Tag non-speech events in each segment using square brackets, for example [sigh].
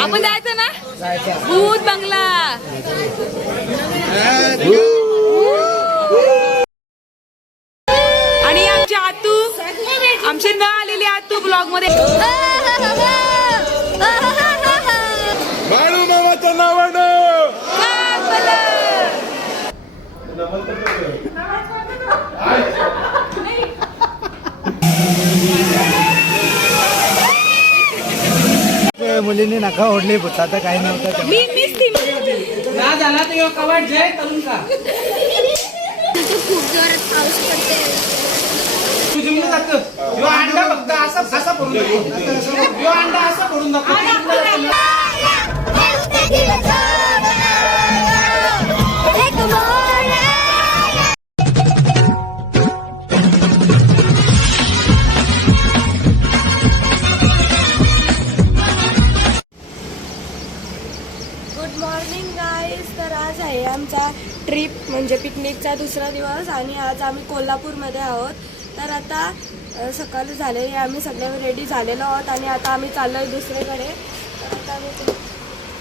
आपण जायचं ना? भूत बंगला. आणि आमची आतू आमचे न आलेले आतू ब्लॉगमध्ये. नावानं मुलींनी नका ओढली भूताचं काही नव्हतं मी मीच ती ना झाला तर ह्यो कवाट जय करून का? खूप जोरात पाऊस पडते तुझी जात ह्यो अंडा फक्त असा असा असा पडून दाखव. तर आज आहे. आमचा ट्रिप म्हणजे पिकनिकचा दुसरा दिवस आणि आज आम्ही कोल्हापूरमध्ये आहोत. तर आता सकाळ झालेली आम्ही सगळे रेडी झालेलो आहोत आणि आता आम्ही चाललो आहे दुसरीकडे.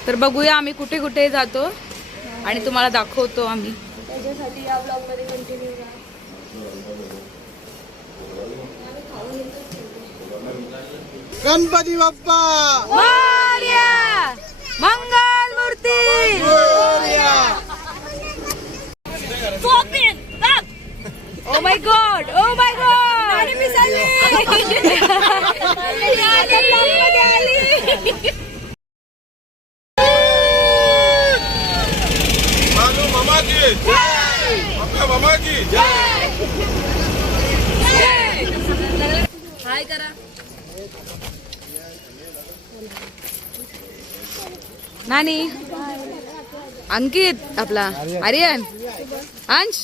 तर बघूया आम्ही कुठे कुठे जातो आणि तुम्हाला दाखवतो आम्ही. त्याच्यासाठी या ब्लॉगमध्ये continue Ganpati Bappa! Murthy! Stop it! Stop! Oh my god! Oh my god! Nani Miss Ali! [laughs] Ali! नानी. अंकित आपला. आर्यन. अंश.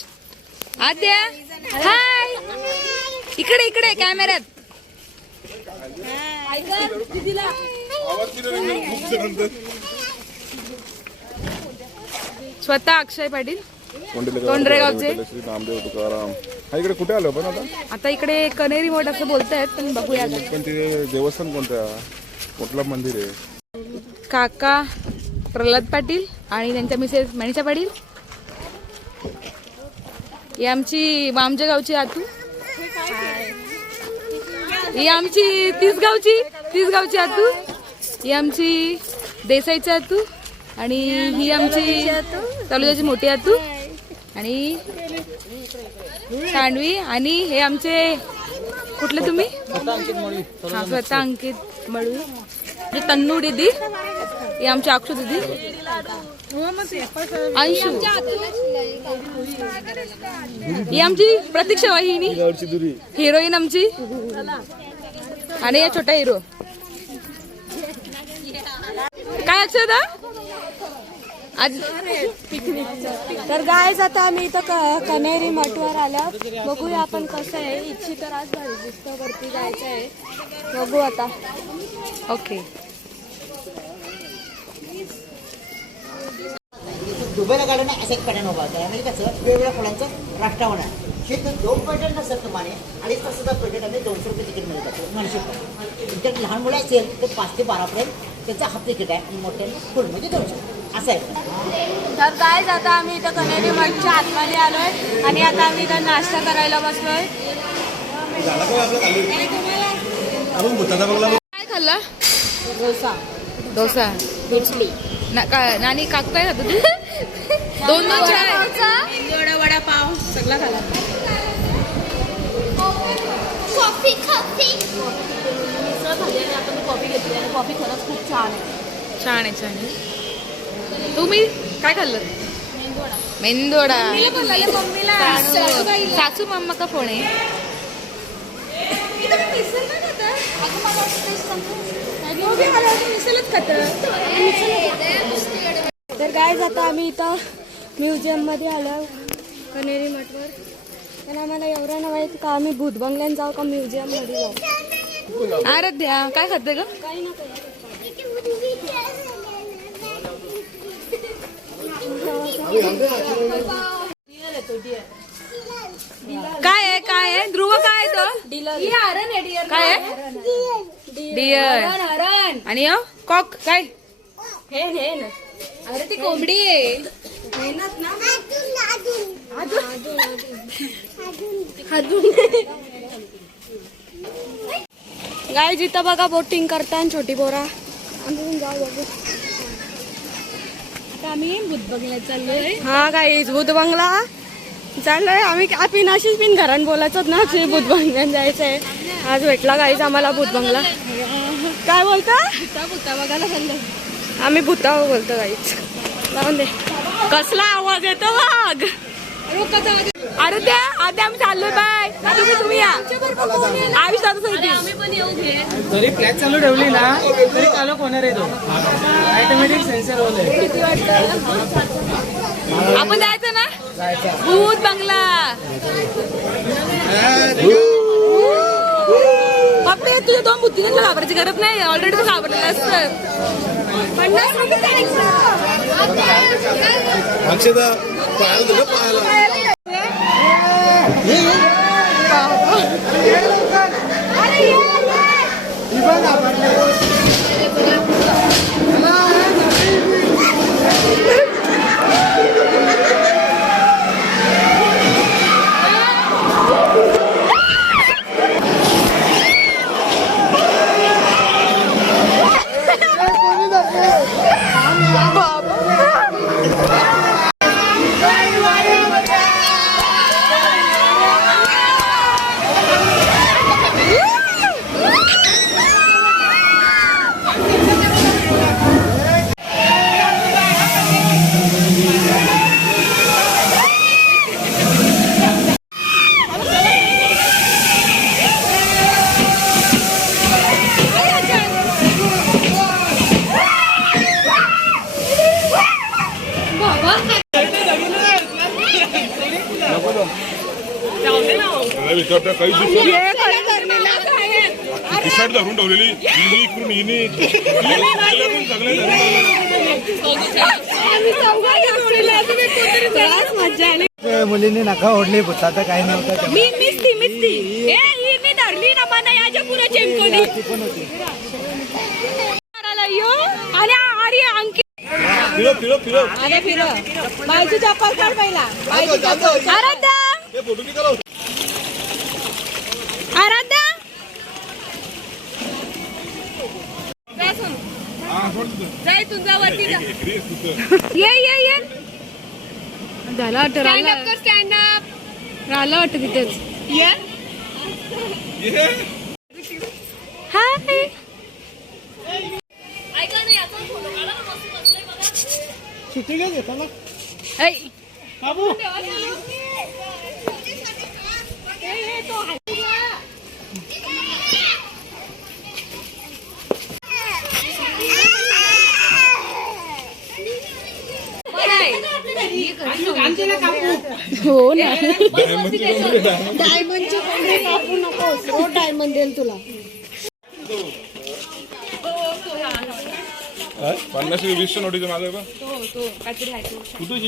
आद्या. हाय इकडे इकडे कॅमेऱ्यात. स्वतः अक्षय पाटील. तोंडरेगावचे. विठ्ठल, श्री नामदेव तुकाराम हा इकडे कुठे आलो पण आता आता इकडे कनेरी मोठ असं बोलतायत पण बघूया. पण ते देवस्थान कोणत्या कुठलं मंदिर आहे? काका प्रल्हाद पाटील आणि त्यांच्या मिसेस मनीषा पाटील. ही आमची आमच्या गावची आतू. ही आमची तीस गावची तीस गावची आतू. ही आमची देसाईची आतू आणि ही आमची तालुक्याची मोठी आतू. आणि सांडवी आणि हे आमचे कुठले तुम्ही? स्वतः अंकित मळू तन्नू दिदी. ही आमची अक्षू दिदी. अंशू. ही आमची प्रतीक्षा वाहिनी. हिरोईन आमची. आणि या छोटा हिरो काय अक्षदा आज तर गायज आता आम्ही इथं कनेरी मठवर आल्या बघूया आपण कसं आहे. इच्छी तर आज भारी दिसतं वरती जायचं आहे. बघू आता. ओके दुबईला असं एक पॅटर्न उभा होता. म्हणजे कसं वेगवेगळ्या फुलांचं राष्ट्रावन आहे हे तर दोन पॅटर्न नसतात तुम्हाला अडीच तासाचा पॅटर्न आम्ही दोनशे रुपये तिकीट मिळत जातो मानसिक तुमच्यात लहान मुलं असेल तर पाच ते बारापर्यंत त्याचं हाफ तिकीट आहे आणि मोठ्याने फुल म्हणजे दोनशे असं आहे. तर गायज आता आम्ही इथं कनेरी मठच्या आतमध्ये आलोय आणि आता आम्ही इथं नाश्ता करायला बसलोय. काय खाल्ला? डोसा. डोसा. इडली. ना का नानी काकू काय खातो तू दोन दोन चाय. वडापाव सगळा खाला कॉफी कॉफी. कॉफी घेतली आणि कॉफी खरंच खूप छान आहे. छान आहे छान आहे. तुम्ही काय खाल्लं? मेंदोडा सासू- सासू मामा का फोन आहे? तर गायज आता आम्ही इथं म्युझियममध्ये आलो. कनेरी मठवर. पण आम्हाला एवढं नाही माहीत का आम्ही भूत बंगल्यात जाऊ का म्युझियममध्ये जाऊ. आराध्या काय खाते ग? काही नको. काय काय आहे? ध्रुव काय आहे तो? काय आहे? डी डिअर आणि अ, कॉक काय? हेन अरे ती कोंबडी आहे. गाय जिथं बघा बोटिंग करताय छोटी आता आम्ही बुध बघण्यात चाललोय. हा गाईज बुध बंगला चाललोय. आम्ही आपण अशीच पिन घरात बोलायचो ना. की बुध बंगल्यात जायचंय. आज भेटला गाईज आम्हाला बुध बंगला काय बोलता? बघायला चाललोय आम्ही भूता बोलतो गाईज लावून दे. कसला आवाज येतो बघ. अरे त्या आता आम्ही चाललोय बाय. तुम्ही तुम्ही या. आयुष दादा सर जरी फ्लॅग चालू ठेवली ना तरी चालू होणार आहे तो. ऑटोमॅटिक सेन्सर होईल आपण जायचं ना? भूत बंगला बापरे तुझ्या दोन बुद्धीने घाबरायची गरज नाही ऑलरेडी तू घाबरलेला असतं पन्नास अक्षदा पाहायला पाहायला धरून ठेवलेली हिने इकडून हिने सगळे आली मुलींनी नका ओढली भूताचं काही नव्हतं तेव्हा. मी मिस ती मिस ती ए मी धरली ना मला याच्यापुढे चेंकोली आणि अरे अंकित. अरे फिर चप्पल काढ पहिला. आराध्या. किती लावतो आराध्या. जाय तुझा वरती जा. ये ये ये. झाला वाटतं स्टँड अप कर स्टँड अप राहिला वाटतं तिथेच. ये. हाय. हो ना. डायमंडची कोंबडी कापू नकोस. रोड डायमंड देईल तुला. पन्नासशे वीसशे नोटीच्या मागे बा कुठे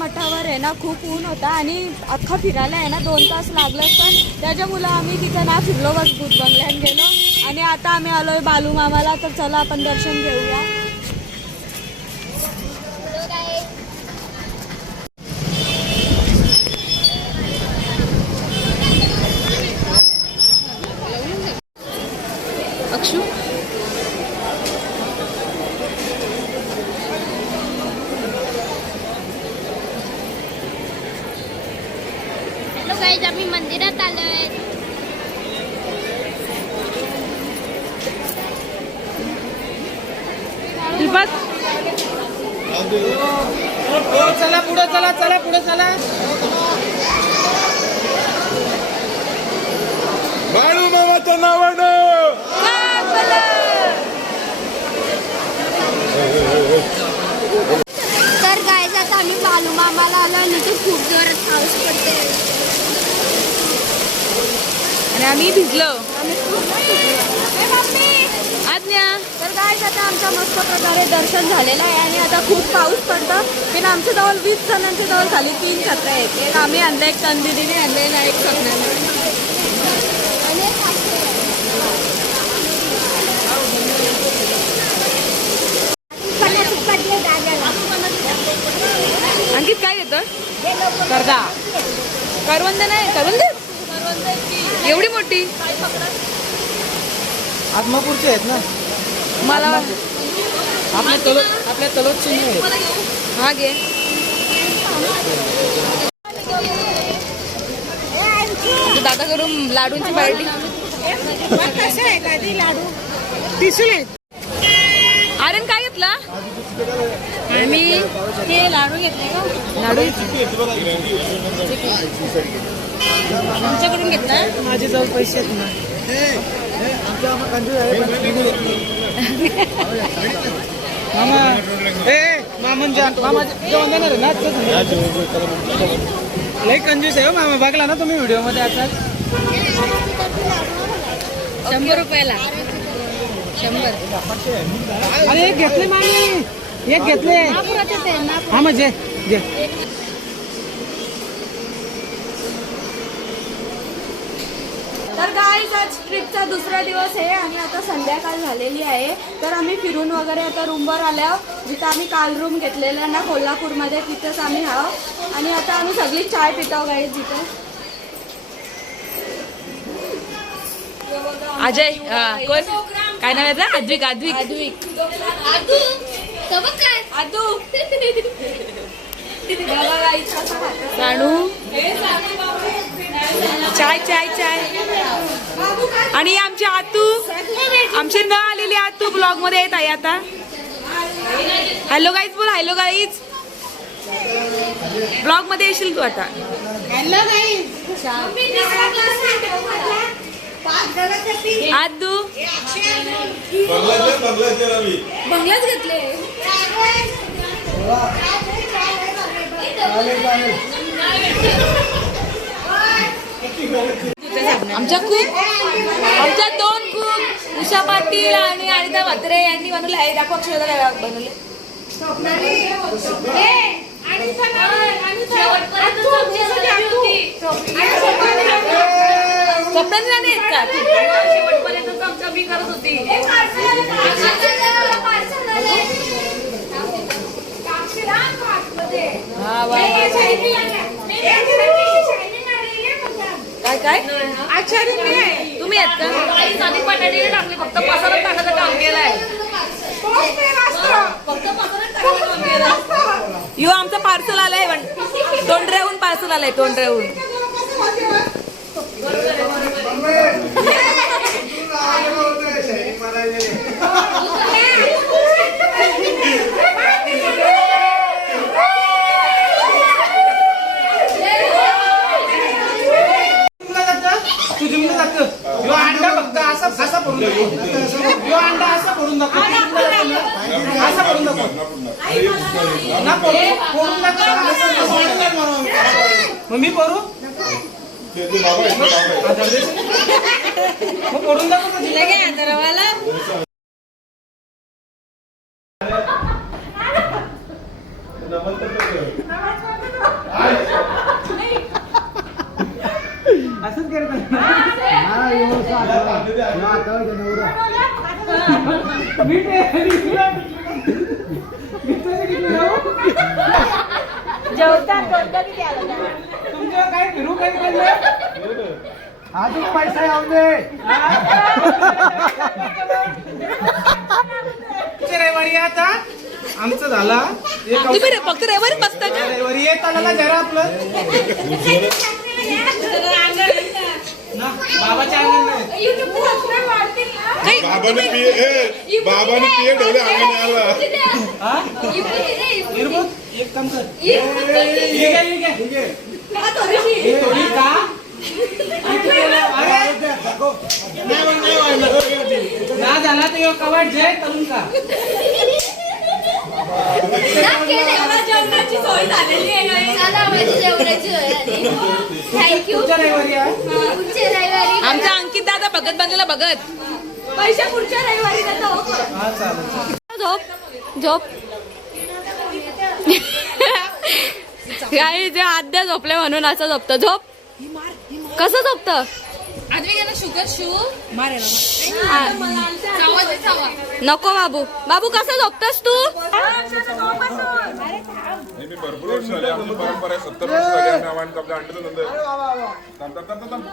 मठावर आहे ना खूप ऊन होता आणि अख्खा फिरायला आहे ना दोन तास लागलं. पण त्याच्यामुळं आम्ही तिथं ना फिरलो बस भूत बंगल्यात गेलो. आणि आता आम्ही आलोय बालू मामाला तर चला आपण दर्शन घेऊया. गाईज आम्ही मंदिरात आलोय. हो चला पुढे चला चला पुढे चला. बाळू मामाच्या नावानं तर गाईज आता आम्ही बालू मामाला आलो आणि इथे खूप जोरात पाऊस पडते आणि आम्ही भिजलो. आज्ञा. तर गाईस आता आमच्या मस्त प्रकारे दर्शन झालेलं आहे आणि आता खूप पाऊस पडतं. पण आमच्या जवळ वीस जणांच्या जवळ खाली तीन छत्र्या आहेत. एक आम्ही आणलं एक तंदिरीने आणलेलं आहे एक अंकित काय घेतं करदा. करवंद नाही करवंद? मोठी आत्मापूरचे आहेत ना? मला आपल्या तलो आपल्या तलोदचे हा घे दादा करून लाडूंची पार्टी. आर्यन काय घेतला? आम्ही हे लाडू घेतले का? लाडू. आमच्याकडून घेतला? माझे जवळ पैसे आहेत ना. मामा. ए मामा जेवण देणार आहे ना आजचं संध्याकाळी? लय कंजूस आहे हो मामा. बघला ना तुम्ही व्हिडिओमध्ये आता. शंभर रुपयाला. शंभर. अरे एक घेतले मामी. एक घेतले. हा म्हणजे घे गाईज आज ट्रिपचा दुसरा दिवस आहे आणि आता संध्याकाळ झालेली आहे. तर आम्ही फिरून वगैरे आता रूमवर आल्यावर जिथं आम्ही काल रूम घेतलेला ना कोल्हापूरमध्ये तिथंच आम्ही आहो आणि आता आम्ही सगळी चाय पितो गाईज जिथे. अजय कोण? काय नाव याचं? अद्विक अद्विक अद्विक आदू गाईज [laughs] कसा चाय चाय चाय. आणि आमची आतू आमची न आलेली आतू ब्लॉगमध्ये येत आहे आता. हॅलो गाईज बोल हॅलो गाईज ब्लॉगमध्ये येशील तू आता. आदू बंगलाच घेतले. आमच्या खूप आमच्या दोन खूप उषा पाटील आणि अनिता म्हात्रे यांनी बनवले. आहे दाखव अक्षरला काय बनवले. स्वप्नांनी नाही येत का? शेवटपर्यंत आमच्या मी करत होती. हा, वा, काय? काय तुम्ही आहेत का? आणि बटाटे टाकले फक्त मसाला टाकायचं काम काम केलंय. यो आमचं पार्सल आलंय पण तोंडऱ्याहून पार्सल आलंय तोंडऱ्याहून. मी करू? मग करून दाखव तुझी लगे आदरवाला असंच करत हा एवढं आता नवरा मी मी तुझं किती जेवता कोणता किती आला तुमच्यावर काय फिरू काय केलं अजून पैसा येऊ दे. रविवारी आता आमचं झाला. एक तुम्ही फक्त रविवारी बसता का? रविवारी येत आला जरा आपलं. बाबाच्या अंगण बाबाने पिये ए, बाबाने पिये ठेवले अंगाने आला? निर्बोध? एक काम कर. ना झाला तर कवाट जय का? रविवारी आमचा अंकित दादा भगत बांधलेला भगत पैसे पुढच्या रविवारी हा. झोप. झोप. काही जे आद्या झोपले म्हणून असं झोपतं झोप कसं झोपतं नको बाबू बाबू कसं झोपतस तू मी भरपूर वर्ष आमची परंपरा आहे सत्तर वर्ष झाली आम्ही आपल्या धंदा आहे. थांब, थांब, थांब, थांब.